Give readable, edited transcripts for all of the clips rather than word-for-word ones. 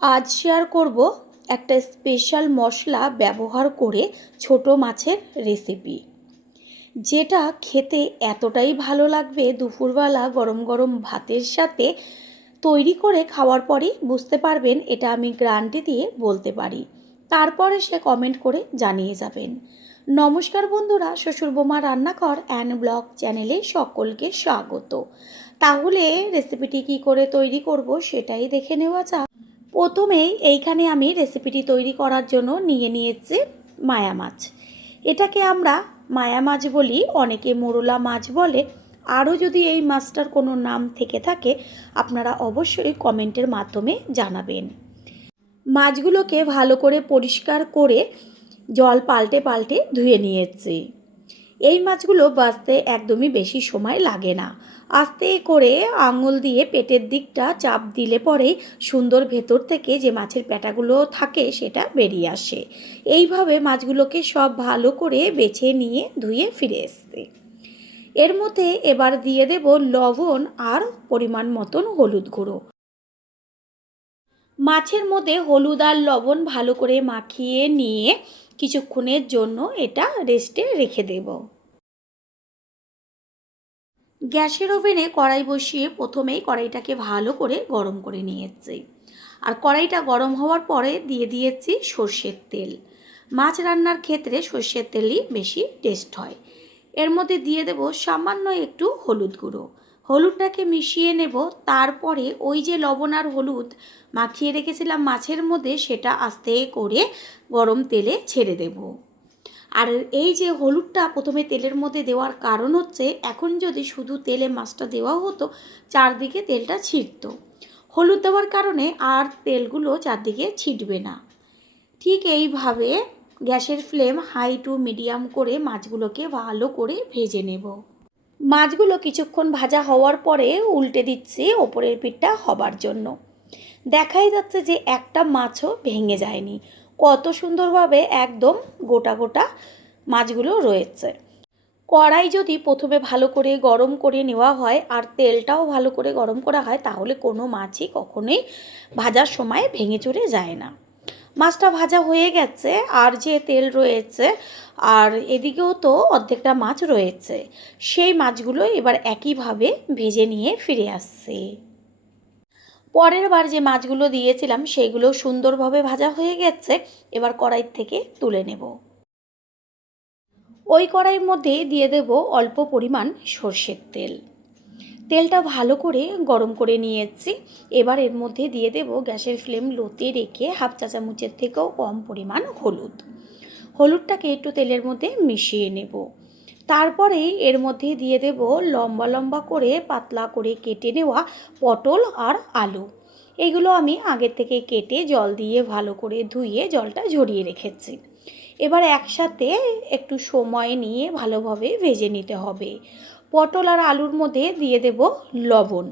আজ শেয়ার করব একটা স্পেশাল মশলা ব্যবহার করে ছোট মাছের রেসিপি, যেটা খেতে এতটাই ভালো লাগবে। দুপুরবেলা গরম গরম ভাতের সাথে তৈরি করে খাওয়ার পরই বুঝতে পারবেন, এটা আমি গ্যারান্টি দিয়ে বলতে পারি। তারপরে সে কমেন্ট করে জানিয়ে যাবেন। নমস্কার বন্ধুরা, শ্বশুর বোমা রান্নাঘর অ্যান্ড ব্লগ চ্যানেলে সকলকে স্বাগত। তাহলে রেসিপিটি কী করে তৈরি করব সেটাই দেখে নেওয়া যাক। প্রথমেই এইখানে আমি রেসিপিটি তৈরি করার জন্য নিয়ে নিয়েছি মায়া মাছ। এটাকে আমরা মায়া মাছ বলি, অনেকে মোরলা মাছ বলে। আরও যদি এই মাছটার কোনো নাম থেকে থাকে আপনারা অবশ্যই কমেন্টের মাধ্যমে জানাবেন। মাছগুলোকে ভালো করে পরিষ্কার করে জল পাল্টে পাল্টে ধুয়ে নিয়েছি। এই মাছগুলো বাছতে একদমই বেশি সময় লাগে না। আস্তে করে আঙুল দিয়ে পেটের দিকটা চাপ দিলে পরেই সুন্দর ভেতর থেকে যে মাছের প্যাটাগুলো থাকে সেটা বেরিয়ে আসে। এইভাবে মাছগুলোকে সব ভালো করে বেছে নিয়ে ধুয়ে ফিরে এসছে। এর মধ্যে এবার দিয়ে দেব লবণ আর পরিমাণ মতন হলুদ গুঁড়ো। মাছের মধ্যে হলুদ আর লবণ ভালো করে মাখিয়ে নিয়ে কিছুক্ষণের জন্য এটা রেস্টে রেখে দেব। গ্যাসের ওভেনে কড়াই বসিয়ে প্রথমেই কড়াইটাকে ভালো করে গরম করে নিয়েছি। আর কড়াইটা গরম হওয়ার পরে দিয়ে দিয়েছি সর্ষের তেল। মাছ রান্নার ক্ষেত্রে সর্ষের তেলই বেশি টেস্ট হয়। এর মধ্যে দিয়ে দেব সামান্য একটু হলুদ গুঁড়ো। হলুদটাকে মিশিয়ে নেব। তারপরে ওই যে লবণ আর হলুদ মাখিয়ে রেখেছিলাম মাছের মধ্যে, সেটা আস্তে করে গরম তেলে ছেড়ে দেব। আর এই যে হলুদটা প্রথমে তেলের মধ্যে দেওয়ার কারণ হচ্ছে, এখন যদি শুধু তেলে মাছটা দেওয়া হতো চারদিকে তেলটা ছিটতো। হলুদ দেওয়ার কারণে আর তেলগুলো চারদিকে ছিটবে না। ঠিক এইভাবে গ্যাসের ফ্লেম হাই টু মিডিয়াম করে মাছগুলোকে ভালো করে ভেজে নেব। মাছগুলো কিছুক্ষণ ভাজা হওয়ার পরে উল্টে দিচ্ছি ওপরের পিঠটা হবার জন্য। দেখাই যাচ্ছে যে একটা মাছও ভেঙে যায়নি, কত সুন্দরভাবে একদম গোটা গোটা মাছগুলো রয়েছে। কড়াই যদি প্রথমে ভালো করে গরম করে নেওয়া হয় আর তেলটাও ভালো করে গরম করা হয়, তাহলে কোনো মাছই কখনোই ভাজার সময় ভেঙে চুরে যায় না। মাছটা ভাজা হয়ে গেছে, আর যে তেল রয়েছে আর এদিকেও তো অর্ধেকটা মাছ রয়েছে, সেই মাছগুলো এবার একইভাবে ভেজে নিয়ে ফিরে আসছে। পরের বার যে মাছগুলো দিয়েছিলাম সেইগুলো সুন্দরভাবে ভাজা হয়ে গেছে। এবার কড়াই থেকে তুলে নেব। ওই কড়াইয়ের মধ্যে দিয়ে দেব অল্প পরিমাণ সর্ষের তেল। তেলটা ভালো করে গরম করে নিয়েছি। এবার এর মধ্যে দিয়ে দেব গ্যাসের ফ্লেম লোতে রেখে হাফ চা চামচের থেকেও কম পরিমাণ হলুদ। হলুদটাকে একটু তেলের মধ্যে মিশিয়ে নেব। তারপরে এর মধ্যে দিয়ে দেব লম্বা লম্বা করে পাতলা করে কেটে নেওয়া পটল আর আলু। এইগুলো আমি আগের থেকে কেটে জল দিয়ে ভালো করে ধুয়ে জলটা ঝরিয়ে রেখেছি। এবার একসাথে একটু সময় নিয়ে ভালোভাবে ভেজে নিতে হবে। পটল আর আলুর মধ্যে দিয়ে দেব লবণ,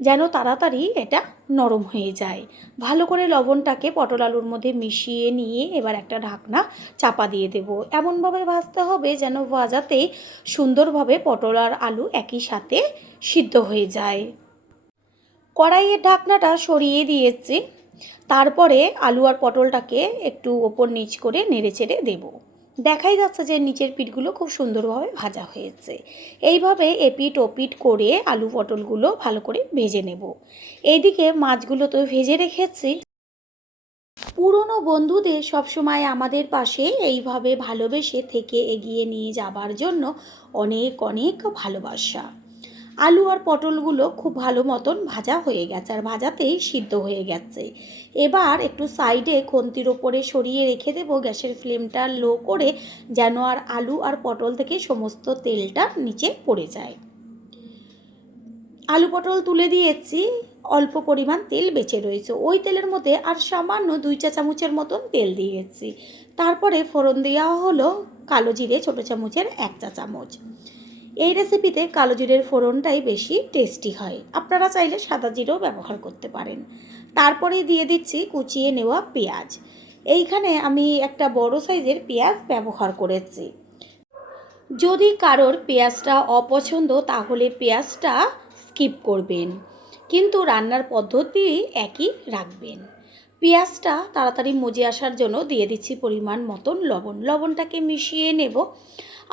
যেন তাড়াতাড়ি এটা নরম হয়ে যায়। ভালো করে লবণটাকে পটল আলুর মধ্যে মিশিয়ে নিয়ে এবার একটা ঢাকনা চাপা দিয়ে দেব। এমনভাবে ভাজতে হবে যেন ভাজাতেই সুন্দরভাবে পটল আর আলু একই সাথে সিদ্ধ হয়ে যায়। কড়াইয়ের ঢাকনাটা সরিয়ে দিয়েছি। তারপরে আলু আর পটলটাকে একটু ওপর নিচ করে নেড়েচেড়ে দেব। দেখাই যাচ্ছে যে নিচের পিঠগুলো খুব সুন্দরভাবে ভাজা হয়েছে। এইভাবে এপিঠ ওপিঠ করে আলু পটলগুলো ভালো করে ভেজে নেব। এইদিকে মাছগুলো তো ভেজে রেখেছি। পুরনো বন্ধুদের সবসময় আমাদের পাশে এইভাবে ভালোবেসে থেকে এগিয়ে নিয়ে যাবার জন্য অনেক অনেক ভালোবাসা। আলু আর পটলগুলো খুব ভালো মতন ভাজা হয়ে গেছে, আর ভাজাতেই সিদ্ধ হয়ে গেছে। এবার একটু সাইডে খুন্তির ওপরে সরিয়ে রেখে দেবো গ্যাসের ফ্লেমটা লো করে, যেন আর আলু আর পটল থেকে সমস্ত তেলটা নিচে পড়ে যায়। আলু পটল তুলে দিয়েছি, অল্প পরিমাণ তেল বেঁচে রয়েছে। ওই তেলের মধ্যে আর সামান্য 2 চা চামচের মতন তেল দিয়েছি। তারপরে ফোড়ন দেওয়া হলো কালো জিরে ছোটো চামচের 1 চা চামচ। এই রেসিপিতে কালো জিরের ফোড়নটাই বেশি টেস্টি হয়, আপনারা চাইলে সাদা জিরেও ব্যবহার করতে পারেন। তারপরে দিয়ে দিচ্ছি কুচিয়ে নেওয়া পেঁয়াজ। এইখানে আমি একটা বড় সাইজের পেঁয়াজ ব্যবহার করেছি। যদি কারোর পেঁয়াজটা অপছন্দ তাহলে পেঁয়াজটা স্কিপ করবেন। কিন্তু রান্নার পদ্ধতি একই রাখবেন। পেঁয়াজটা তাড়াতাড়ি মজে আসার জন্য দিয়ে দিচ্ছি পরিমাণ মতন লবণ। লবণটাকে মিশিয়ে নেব।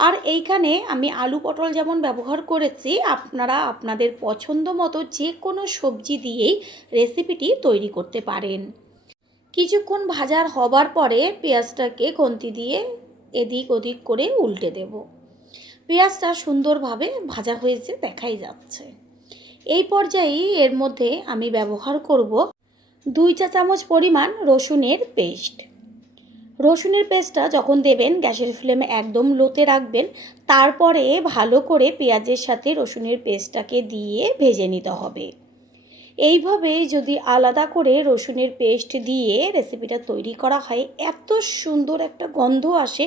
আর এইখানে আমি আলু পটল যেমন ব্যবহার করেছি, আপনারা আপনাদের পছন্দ মতো যে কোনো সবজি দিয়েই রেসিপিটি তৈরি করতে পারেন। কিছুক্ষণ ভাজার হবার পরে পেঁয়াজটাকে খুন্তি দিয়ে এদিক ওদিক করে উল্টে দেব। পেঁয়াজটা সুন্দরভাবে ভাজা হয়েছে দেখাই যাচ্ছে। এই পর্যায়ে এর মধ্যে আমি ব্যবহার করব 2 চা চামচ পরিমাণ রসুনের পেস্ট। রসুনের পেস্টটা যখন দেবেন গ্যাসের ফ্লেম একদম লোতে রাখবেন। তারপরে ভালো করে পেঁয়াজের সাথে রসুনের পেস্টটাকে দিয়ে ভেজে নিতে হবে। এইভাবে যদি আলাদা করে রসুনের পেস্ট দিয়ে রেসিপিটা তৈরি করা হয়, এত সুন্দর একটা গন্ধ আসে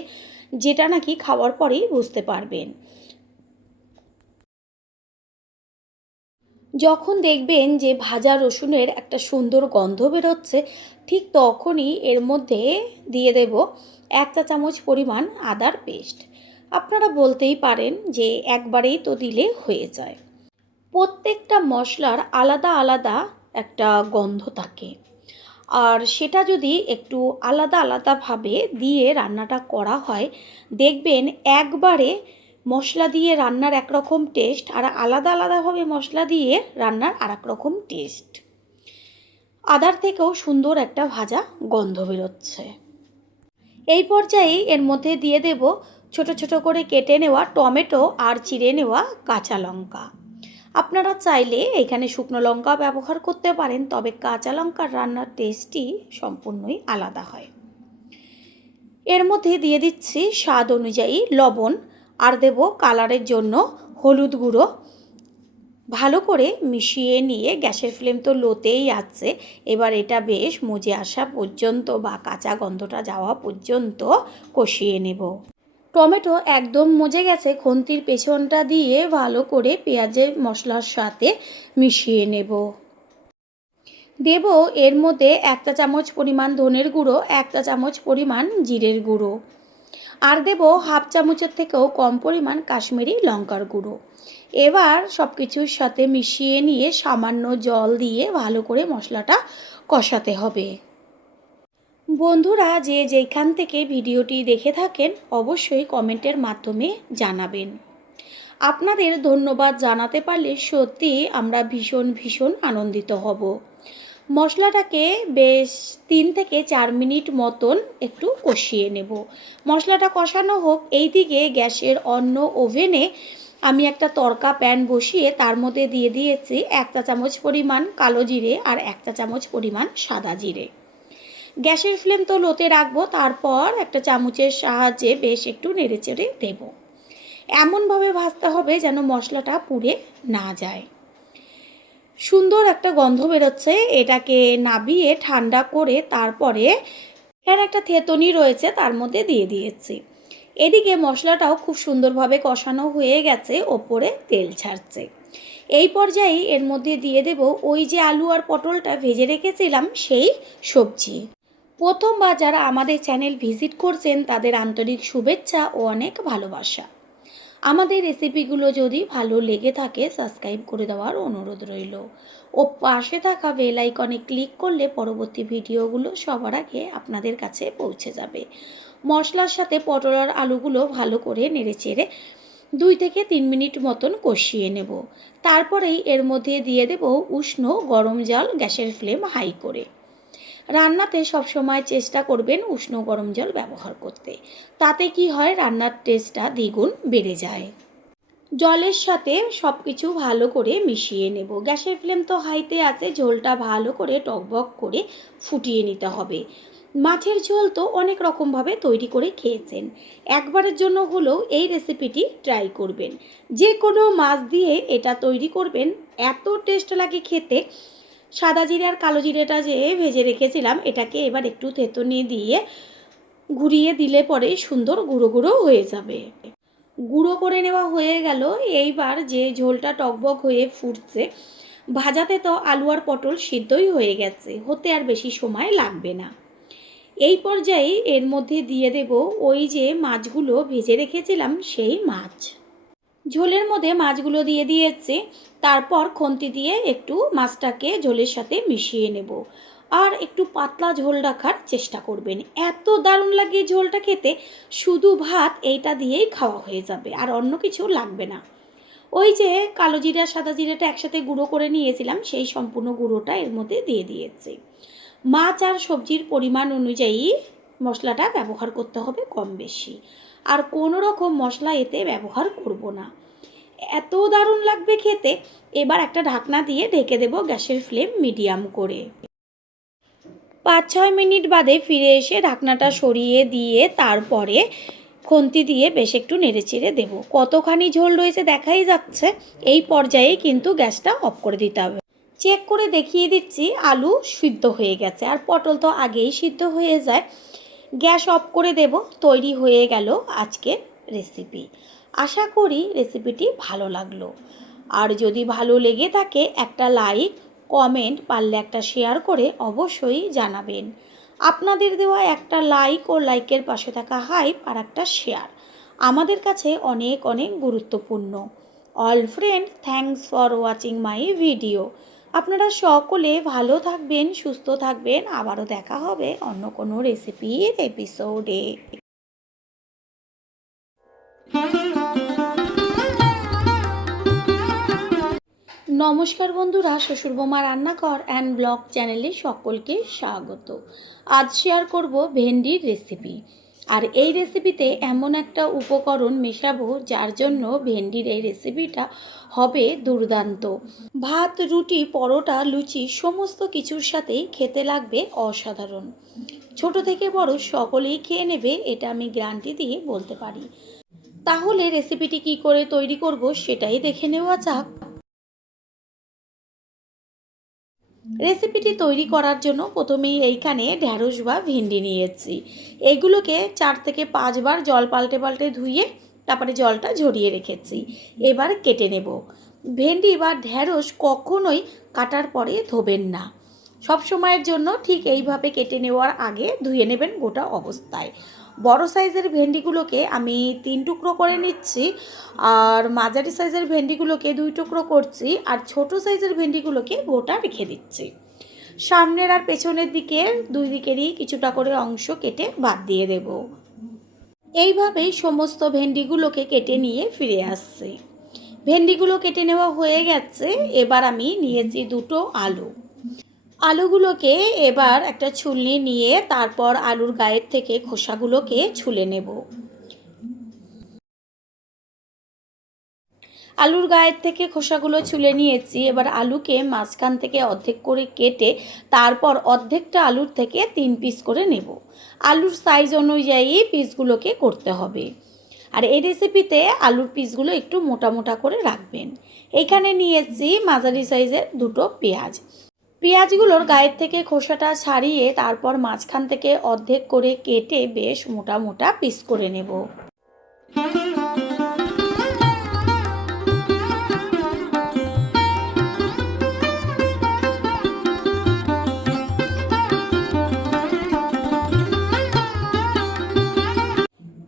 যেটা নাকি খাওয়ার পরেই বুঝতে পারবেন। যখন দেখবেন যে ভাজা রসুনের একটা সুন্দর গন্ধ বেরোচ্ছে, ঠিক তখনই এর মধ্যে দিয়ে দেব 1 চা চামচ পরিমাণ আদার পেস্ট। আপনারা বলতেই পারেন যে একবারেই তো দিলে হয়ে যায়। প্রত্যেকটা মশলার আলাদা আলাদা একটা গন্ধ থাকে, আর সেটা যদি একটু আলাদা আলাদাভাবে দিয়ে রান্নাটা করা হয়, দেখবেন একবারে মশলা দিয়ে রান্নার একরকম টেস্ট আর আলাদা আলাদাভাবে মশলা দিয়ে রান্নার আরেক রকম টেস্ট। আদার থেকেও সুন্দর একটা ভাজা গন্ধ বেরোচ্ছে। এই পর্যায়ে এর মধ্যে দিয়ে দেব ছোট ছোট করে কেটে নেওয়া টমেটো আর চিড়ে নেওয়া কাঁচা লঙ্কা। আপনারা চাইলে এখানে শুকনো লঙ্কা ব্যবহার করতে পারেন, তবে কাঁচা লঙ্কার রান্নার টেস্টই সম্পূর্ণই আলাদা হয়। এর মধ্যে দিয়ে দিচ্ছি স্বাদ অনুযায়ী লবণ, আর দেব কালারের জন্য হলুদ গুঁড়ো। ভালো করে মিশিয়ে নিয়ে গ্যাসের ফ্লেম তো লোতেই আছে, এবার এটা বেশ মজে আসা পর্যন্ত বা কাঁচা গন্ধটা যাওয়া পর্যন্ত কষিয়ে নেব। টমেটো একদম মজে গেছে, খুন্তির পেছনটা দিয়ে ভালো করে পেঁয়াজের মশলার সাথে মিশিয়ে নেব। দেব এর মধ্যে 1 চা চামচ পরিমাণ ধনের গুঁড়ো, 1 চা চামচ পরিমাণ জিরের গুঁড়ো, আর দেব হাফ চামচের থেকেও কম পরিমাণ কাশ্মীরি লঙ্কার গুঁড়ো। এবার সব কিছুর সাথে মিশিয়ে নিয়ে সামান্য জল দিয়ে ভালো করে মশলাটা কষাতে হবে। বন্ধুরা যে যেখান থেকে ভিডিওটি দেখে থাকেন অবশ্যই কমেন্টের মাধ্যমে জানাবেন। আপনাদের ধন্যবাদ জানাতে পারলে সত্যি আমরা ভীষণ ভীষণ আনন্দিত হব। মশলাটাকে বেশ 3 থেকে 4 মিনিট মতন একটু কষিয়ে নেব। মশলাটা কষানো হোক, এইদিকে গ্যাসের অন্য ওভেনে আমি একটা তড়কা প্যান বসিয়ে তার মধ্যে দিয়ে দিয়েছি 1 চা চামচ পরিমাণ কালো জিরে আর 1 চা চামচ পরিমাণ সাদা জিরে। গ্যাসের ফ্লেম তো লোতে রাখবো, তারপর একটা চামচের সাহায্যে বেশ একটু নেড়েচেড়ে দেব। এমনভাবে ভাজতে হবে যেন মশলাটা পুড়ে না যায়। সুন্দর একটা গন্ধ বেরোচ্ছে, এটাকে নাবিয়ে ঠান্ডা করে তারপরে এখানে একটা থেতনি রয়েছে তার মধ্যে দিয়ে দিয়েছি। এদিকে মশলাটাও খুব সুন্দরভাবে কষানো হয়ে গেছে, ওপরে তেল ছাড়ছে। এই পর্যায়ে এর মধ্যে দিয়ে দেব ওই যে আলু আর পটলটা ভেজে রেখেছিলাম সেই সবজি। প্রথমবার যারা আমাদের চ্যানেল ভিজিট করছেন তাদের আন্তরিক শুভেচ্ছা ও অনেক ভালোবাসা। আমাদের রেসিপিগুলো যদি ভালো লেগে থাকে সাবস্ক্রাইব করে দেওয়ার অনুরোধ রইল, ও পাশে থাকা বেল আইকনে ক্লিক করলে পরবর্তী ভিডিওগুলো সবার আগে আপনাদের কাছে পৌঁছে যাবে। মশলার সাথে পটল আর আলুগুলো ভালো করে নেড়েচেড়ে 2 থেকে 3 মিনিট মতন কষিয়ে নেব। তারপরেই এর মধ্যে দিয়ে দেব উষ্ণ গরম জল, গ্যাসের ফ্লেম হাই করে। রান্নাতে সবসময় চেষ্টা করবেন উষ্ণ গরম জল ব্যবহার করতে, তাতে কি হয় রান্নার টেস্টটা দ্বিগুণ বেড়ে যায়। জলের সাথে সব কিছু ভালো করে মিশিয়ে নেব। গ্যাসের ফ্লেম তো হাইতে আছে, ঝোলটা ভালো করে টকবক করে ফুটিয়ে নিতে হবে। মাছের ঝোল তো অনেক রকমভাবে তৈরি করে খেয়েছেন, একবারের জন্য হলেও এই রেসিপিটি ট্রাই করবেন। যে কোনো মাছ দিয়ে এটা তৈরি করবেন, এত টেস্ট লাগে খেতে। সাদা জিরে আর কালো জিরেটা যে ভেজে রেখেছিলাম এটাকে এবার একটু থেতনি দিয়ে ঘুরিয়ে দিলে পরে সুন্দর গুঁড়ো গুঁড়ো হয়ে যাবে। গুঁড়ো করে নেওয়া হয়ে গেল। এইবার যে ঝোলটা টকবক হয়ে ফুটছে, ভাজাতে তো আলু আর পটল সিদ্ধই হয়ে গেছে, হতে আর বেশি সময় লাগবে না। এই পর্যায়ে এর মধ্যে দিয়ে দেব ওই যে মাছগুলো ভেজে রেখেছিলাম সেই মাছ। ঝোলের মধ্যে মাছগুলো দিয়ে দিয়েছি, তারপর খুন্তি দিয়ে একটু মাছটাকে ঝোলের সাথে মিশিয়ে নেব। আর একটু পাতলা ঝোল রাখার চেষ্টা করবেন, এত দারুণ লাগে ঝোলটা খেতে। শুধু ভাত এইটা দিয়েই খাওয়া হয়ে যাবে, আর অন্য কিছু লাগবে না। ওই যে কালো জিরা সাদা জিরাটা একসাথে গুঁড়ো করে নিয়েছিলাম, সেই সম্পূর্ণ গুঁড়োটা এর মধ্যে দিয়ে দিয়েছি। মাছ আর সবজির পরিমাণ অনুযায়ী মশলাটা ব্যবহার করতে হবে কম বেশি, আর কোনো রকম মশলা এতে ব্যবহার করব না। এত দারুণ লাগবে খেতে। এবার একটা ঢাকনা দিয়ে ঢেকে দেব গ্যাসের ফ্লেম মিডিয়াম করে। 5-6 মিনিট বাদে ফিরে এসে ঢাকনাটা সরিয়ে দিয়ে তারপরে খুন্তি দিয়ে বেশ একটু নেড়েচেড়ে দেব। কতখানি ঝোল রয়েছে দেখাই যাচ্ছে। এই পর্যায়ে কিন্তু গ্যাসটা অফ করে দিতে হবে। চেক করে দেখিয়ে দিচ্ছি আলু সিদ্ধ হয়ে গেছে, আর পটল তো আগেই সিদ্ধ হয়ে যায়। গ্যাস অফ করে দেব। তৈরি হয়ে গেল আজকের রেসিপি। আশা করি রেসিপিটি ভালো লাগলো। আর যদি ভালো লেগে থাকে একটা লাইক, কমেন্ট, পারলে একটা শেয়ার করে অবশ্যই জানাবেন। আপনাদের দেওয়া একটা লাইক ও লাইকের পাশে থাকা হাইপ আর একটা শেয়ার আমাদের কাছে অনেক অনেক গুরুত্বপূর্ণ। All friend, thanks for watching my video. আপনারা সকলে ভালো থাকবেন, সুস্থ থাকবেন। আবারও দেখা হবে অন্য কোনো রেসিপির এপিসোডে। নমস্কার বন্ধুরা, শ্বশুরবৌমা রান্নাঘর অ্যান্ড ব্লগ চ্যানেলে সকলকে স্বাগত। আজ শেয়ার করব ভেন্ডির রেসিপি। আর এই রেসিপিতে এমন একটা উপকরণ মেশাবো যার জন্য ভেন্ডির এই রেসিপিটা হবে দুর্দান্ত। ভাত, রুটি, পরোটা, লুচি সমস্ত কিছুর সাথেই খেতে লাগবে অসাধারণ। ছোট থেকে বড় সকলেই খেয়ে নেবে, এটা আমি গ্যারান্টি দিয়ে বলতে পারি। তাহলে রেসিপিটি কি করে তৈরি করব সেটাই দেখে নেওয়া যাক। রেসিপিটি তৈরি করার জন্য প্রথমেই এইখানে ঢ্যাঁড়স বা ভেন্ডি নিয়েছি। এইগুলোকে 4 থেকে 5 বার জল পাল্টে পাল্টে ধুয়ে তারপরে জলটা ঝরিয়ে রেখেছি। এবার কেটে নেব। ভেন্ডি বা ঢ্যাঁড়স কখনোই কাটার পরে ধোবেন না। সব সময়ের জন্য ঠিক এইভাবে কেটে নেওয়ার আগে ধুয়ে নেবেন গোটা অবস্থায়। বড় সাইজের ভেন্ডিগুলোকে আমি 3 টুকরো করে নিচ্ছি, আর মাঝারি সাইজের ভেন্ডিগুলোকে 2 টুকরো করছি, আর ছোট সাইজের ভেন্ডিগুলোকে গোটা রেখে দিচ্ছি। সামনের আর পেছনের দিকের দুই দিকেরই কিছুটা করে অংশ কেটে বাদ দিয়ে দেব। এইভাবেই সমস্ত ভেন্ডিগুলোকে কেটে নিয়ে ফিরে আসছি। ভেন্ডিগুলো কেটে নেওয়া হয়ে গেছে। এবার আমি নিয়েছি 2টো আলু। আলুগুলোকে এবার একটা ছুলনি নিয়ে তারপর আলুর গায়ের থেকে খোসাগুলোকে ছুলে নেব। আলুর গায়ের থেকে খোসাগুলো ছুলে নিয়েছি। এবার আলুকে মাঝখান থেকে অর্ধেক করে কেটে তারপর অর্ধেকটা আলুর থেকে 3 পিস করে নেব। আলুর সাইজ অনুযায়ী পিসগুলোকে করতে হবে। আর এই রেসিপিতে আলুর পিসগুলো একটু মোটা মোটা করে রাখবেন। এইখানে নিয়েছি মাঝারি সাইজের 2টো পেঁয়াজ। পেঁয়াজগুলোর গায়ের থেকে খোসাটা ছাড়িয়ে তারপর মাঝখান থেকে অর্ধেক করে কেটে বেশ মোটা মোটা পিস করে নেব।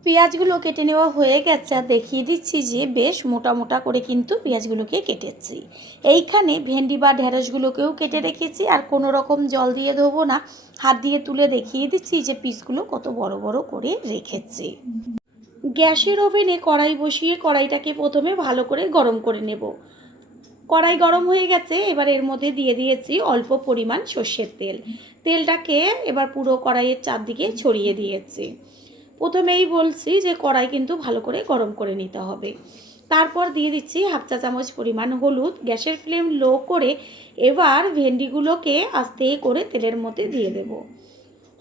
পেঁয়াজগুলো কেটে নেওয়া হয়ে গেছে, আর দেখিয়ে দিচ্ছি যে বেশ মোটা মোটা করে কিন্তু পেঁয়াজগুলোকে কেটেছি। এইখানে ভেন্ডি বা ঢেঁড়সগুলোকেও কেটে রেখেছি, আর কোনো রকম জল দিয়ে ধোবো না, হাত দিয়ে তুলে দেখিয়ে দিচ্ছি যে পিসগুলো কত বড় বড় করে রেখেছি। গ্যাসের ওভেনে কড়াই বসিয়ে কড়াইটাকে প্রথমে ভালো করে গরম করে নেব। কড়াই গরম হয়ে গেছে। এবার এর মধ্যে দিয়ে দিয়েছি অল্প পরিমাণ সর্ষের তেল। তেলটাকে এবার পুরো কড়াইয়ের চারদিকে ছড়িয়ে দিয়েছি। প্রথমেই বলছি যে কড়াই কিন্তু ভালো করে গরম করে নিতে হবে। তারপর দিয়ে দিচ্ছি 1/2 চা চামচ পরিমাণ হলুদ। গ্যাসের ফ্লেম লো করে এবার ভেন্ডিগুলোকে আস্তে করে তেলের মধ্যে দিয়ে দেব।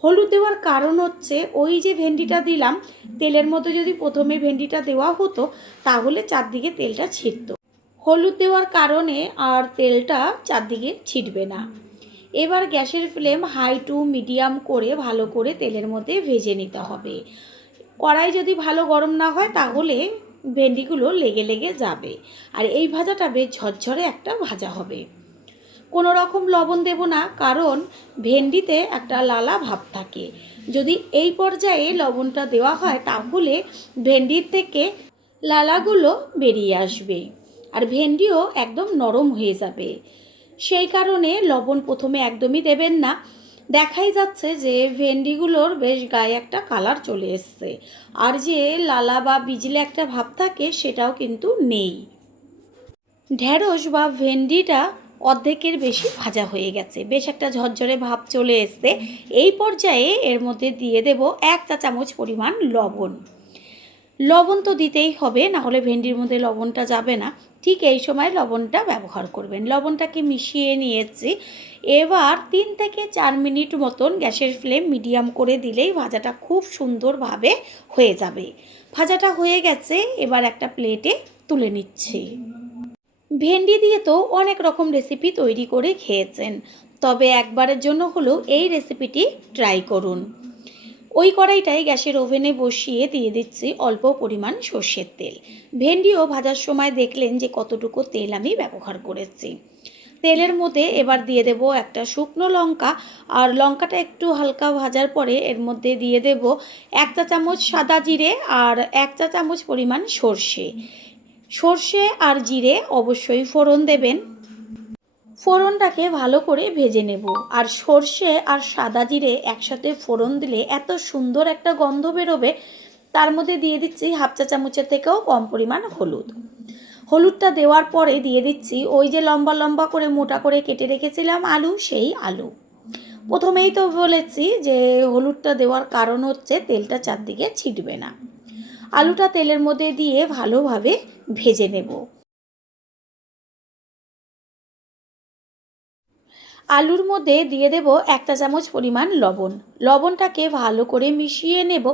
হলুদ দেওয়ার কারণ হচ্ছে ওই যে ভেন্ডিটা দিলাম তেলের মধ্যে, যদি প্রথমে ভেন্ডিটা দেওয়া হতো তাহলে চারদিকে তেলটা ছিটতো। হলুদ দেওয়ার কারণে আর তেলটা চারদিকে ছিটবে না। এবার গ্যাসের ফ্লেম হাই টু মিডিয়াম করে ভালো করে তেলের মধ্যে ভেজে নিতে হবে। কড়াই যদি ভালো গরম না হয় তাহলে ভেন্ডিগুলো লেগে লেগে যাবে। আর এই ভাজাটা বেশ ঝরঝরে একটা ভাজা হবে। কোনো রকম লবণ দেব না, কারণ ভেন্ডিতে একটা লালা ভাব থাকে। যদি এই পর্যায়ে লবণটা দেওয়া হয় তাহলে ভেন্ডির থেকে লালাগুলো বেরিয়ে আসবে আর ভেন্ডিও একদম নরম হয়ে যাবে। সেই কারণে লবণ প্রথমে একদমই দেবেন না। দেখাই যাচ্ছে যে ভেন্ডিগুলোর বেশ গায়ে একটা কালার চলে এসছে, আর যে লালা বা বিজলে একটা ভাব থাকে সেটাও কিন্তু নেই। ঢ্যাঁড়স বা ভেন্ডিটা অর্ধেকের বেশি ভাজা হয়ে গেছে, বেশ একটা ঝরঝরে ভাব চলে এসছে। এই পর্যায়ে এর মধ্যে দিয়ে দেব 1 চা চামচ পরিমাণ লবণ। লবণ তো দিতেই হবে, না হলে ভেন্ডির মধ্যে লবণটা যাবে না। ঠিক এই সময় লবণটা ব্যবহার করবেন। লবণটাকে মিশিয়ে নিয়েছি। এবার 3 থেকে 4 মিনিট মতন গ্যাসের ফ্লেম মিডিয়াম করে দিলেই ভাজাটা খুব সুন্দরভাবে হয়ে যাবে। ভাজাটা হয়ে গেছে, এবার একটা প্লেটে তুলে নিচ্ছি। ভেন্ডি দিয়ে তো অনেক রকম রেসিপি তৈরি করে খেয়েছেন, তবে একবারের জন্য হলেও এই রেসিপিটি ট্রাই করুন। ওই কড়াইটাই গ্যাসের ওভেনে বসিয়ে দিয়ে দিচ্ছি অল্প পরিমাণ সর্ষের তেল। ভেন্ডিও ভাজার সময় দেখলেন যে কতটুকু তেল আমি ব্যবহার করেছি। তেলের মধ্যে এবার দিয়ে দেব একটা শুকনো লঙ্কা, আর লঙ্কাটা একটু হালকা ভাজার পরে এর মধ্যে দিয়ে দেব 1 চা চামচ সাদা জিরে আর 1 চা চামচ পরিমাণ সর্ষে। সর্ষে আর জিরে অবশ্যই ফোড়ন দেবেন। ফোড়নটাকে ভালো করে ভেজে নেব। আর সর্ষে আর সাদা জিরে একসাথে ফোড়ন দিলে এত সুন্দর একটা গন্ধ বেরোবে। তার মধ্যে দিয়ে দিচ্ছি 1/2 চা চামচের থেকেও কম পরিমাণ হলুদ। হলুদটা দেওয়ার পরে দিয়ে দিচ্ছি ওই যে লম্বা লম্বা করে মোটা করে কেটে রেখেছিলাম আলু, সেই আলু। প্রথমেই তো বলেছি যে হলুদটা দেওয়ার কারণ হচ্ছে তেলটা চারদিকে ছিটবে না। আলুটা তেলের মধ্যে দিয়ে ভালোভাবে ভেজে নেব। আলুর মধ্যে দিয়ে দেব 1 চা চামচ পরিমাণ লবণ। লবণটাকে ভালো করে মিশিয়ে নেব।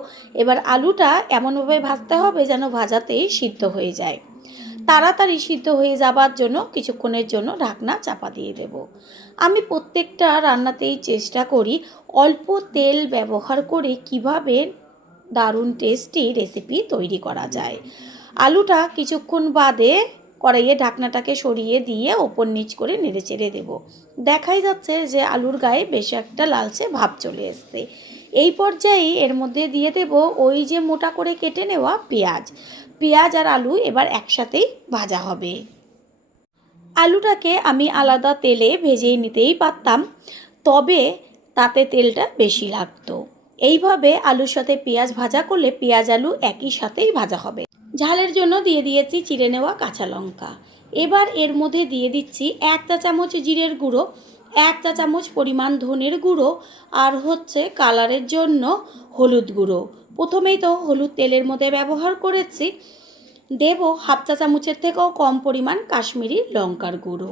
এবার আলুটা এমনভাবে ভাজতে হবে যেন ভাজাতেই সিদ্ধ হয়ে যায়। তাড়াতাড়ি সিদ্ধ হয়ে যাবার জন্য কিছুক্ষণের জন্য ঢাকনা চাপা দিয়ে দেব। আমি প্রত্যেকটা রান্নাতেই চেষ্টা করি অল্প তেল ব্যবহার করে কিভাবে দারুণ টেস্টি রেসিপি তৈরি করা যায়। আলুটা কিছুক্ষণ বাদে কড়াইয়ে ঢাকনাটাকে সরিয়ে দিয়ে ওপর নিচ করে নেড়েচেড়ে দেব। দেখাই যাচ্ছে যে আলুর গায়ে বেশ একটা লালচে ভাব চলে এসছে। এই পর্যায়ে এর মধ্যে দিয়ে দেব ওই যে মোটা করে কেটে নেওয়া পেঁয়াজ। পেঁয়াজ আর আলু এবার একসাথেই ভাজা হবে। আলুটাকে আমি আলাদা তেলে ভেজে নিতেই পারতাম, তবে তাতে তেলটা বেশি লাগতো। এইভাবে আলুর সাথে পেঁয়াজ ভাজা করলে পেঁয়াজ আলু একই সাথেই ভাজা হবে। ঝালের জন্য দিয়ে দিয়েছি চিড়ে নেওয়া কাঁচা লঙ্কা। এবার এর মধ্যে দিয়ে দিচ্ছি 1 চা চামচ জিরের গুঁড়ো, 1 চা চামচ পরিমাণ ধনের গুঁড়ো, আর হচ্ছে কালারের জন্য হলুদ গুঁড়ো। প্রথমেই তো হলুদ তেলের মধ্যে ব্যবহার করেছি। দেব 1/2 চা চামচের থেকেও কম পরিমাণ কাশ্মীরি লঙ্কার গুঁড়ো।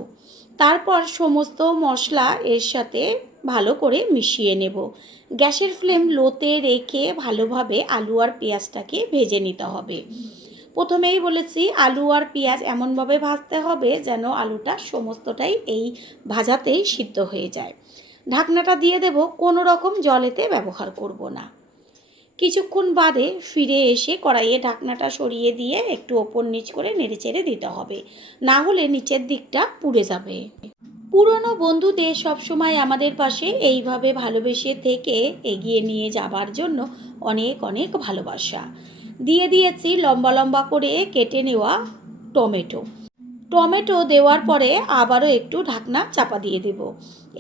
তারপর সমস্ত মশলা এর সাথে ভালো করে মিশিয়ে নেব। গ্যাসের ফ্লেম লোতে রেখে ভালোভাবে আলু আর পেঁয়াজটাকে ভেজে নিতে হবে। প্রথমেই বলেছি আলু আর পেঁয়াজ এমনভাবে ভাজতে হবে যেন আলুটা সমস্তটাই এই ভাজাতেই সিদ্ধ হয়ে যায়। ঢাকনাটা দিয়ে দেব, কোনো রকম জল এতে ব্যবহার করব না। কিছুক্ষণ বাদে ফিরে এসে কড়াইয়ে ঢাকনাটা সরিয়ে দিয়ে একটু ওপর নিচ করে নেড়েচেড়ে দিতে হবে, না হলে নিচের দিকটা পুড়ে যাবে। পুরনো বন্ধুদের সবসময় আমাদের পাশে এইভাবে ভালোবেসে থেকে এগিয়ে নিয়ে যাবার জন্য অনেক অনেক ভালোবাসা। দিয়ে দিয়েছি লম্বা লম্বা করে কেটে নেওয়া টমেটো। টমেটো দেওয়ার পরে আবারও একটু ঢাকনা চাপা দিয়ে দেব।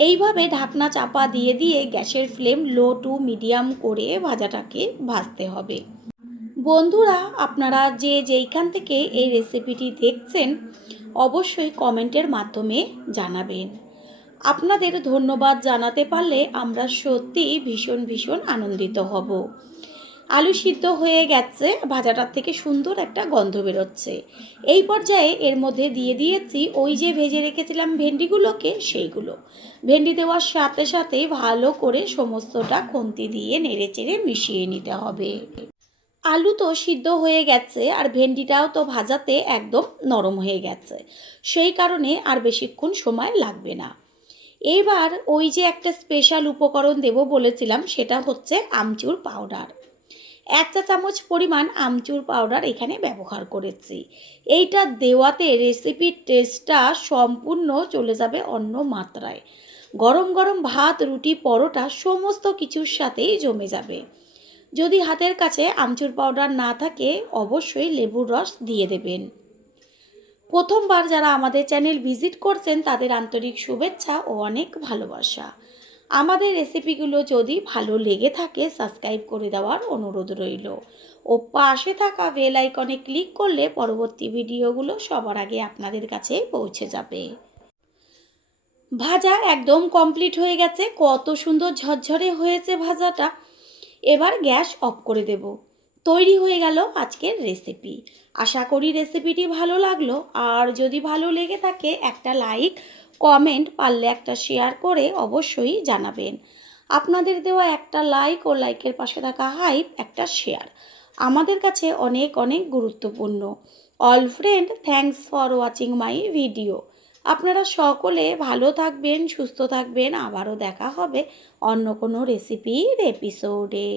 এইভাবে ঢাকনা চাপা দিয়ে দিয়ে গ্যাসের ফ্লেম লো টু মিডিয়াম করে ভাজাটাকে ভাজতে হবে। বন্ধুরা, আপনারা যে যেইখান থেকে এই রেসিপিটি দেখছেন অবশ্যই কমেন্টের মাধ্যমে জানাবেন। আপনাদের ধন্যবাদ জানাতে পারলে আমরা সত্যি ভীষণ ভীষণ আনন্দিত হব। আলু সিদ্ধ হয়ে গেছে, ভাজাটার থেকে সুন্দর একটা গন্ধ বেরোচ্ছে। এই পর্যায়ে এর মধ্যে দিয়ে দিয়েছি ওই যে ভেজে রেখেছিলাম ভেন্ডিগুলোকে, সেইগুলো। ভেন্ডি দেওয়ার সাথে সাথে ভালো করে সমস্তটা খুন্তি দিয়ে নেড়েচেড়ে মিশিয়ে নিতে হবে। আলু তো সিদ্ধ হয়ে গেছে আর ভেন্ডিটাও তো ভাজাতে একদম নরম হয়ে গেছে, সেই কারণে আর বেশিক্ষণ সময় লাগবে না। এবার ওই যে একটা স্পেশাল উপকরণ দেব বলেছিলাম, সেটা হচ্ছে আমচুর পাউডার। 1 চা চামচ পরিমাণ আমচুর পাউডার এখানে ব্যবহার করেছি। এইটা দেওয়াতে রেসিপির টেস্টটা সম্পূর্ণ চলে যাবে অন্য মাত্রায়। গরম গরম ভাত, রুটি, পরোটা সমস্ত কিছুর সাথেই জমে যাবে। যদি হাতের কাছে আমচুর পাউডার না থাকে অবশ্যই লেবুর রস দিয়ে দেবেন। প্রথমবার যারা আমাদের চ্যানেল ভিজিট করছেন তাদের আন্তরিক শুভেচ্ছা ও অনেক ভালোবাসা। আমাদের রেসিপিগুলো যদি ভালো লেগে থাকে সাবস্ক্রাইব করে দেওয়ার অনুরোধ রইল ও পাশে থাকা বেল আইকনে ক্লিক করলে পরবর্তী ভিডিওগুলো সবার আগে আপনাদের কাছে পৌঁছে যাবে। ভাজা একদম কমপ্লিট হয়ে গেছে, কত সুন্দর ঝরঝরে হয়েছে ভাজাটা। এবার গ্যাস অফ করে দেব। তৈরি হয়ে গেল আজকের রেসিপি। আশা করি রেসিপিটি ভালো লাগলো, আর যদি ভালো লেগে থাকে একটা লাইক, কমেন্ট, পারলে একটা শেয়ার করে অবশ্যই জানাবেন। আপনাদের দেওয়া একটা লাইক ও লাইকের পাশে থাকা হাইপ একটা শেয়ার আমাদের কাছে অনেক অনেক গুরুত্বপূর্ণ। All friend, thanks for watching my video. আপনারা সকলে ভালো থাকবেন, সুস্থ থাকবেন। আবারও দেখা হবে অন্য কোনো রেসিপির এপিসোডে।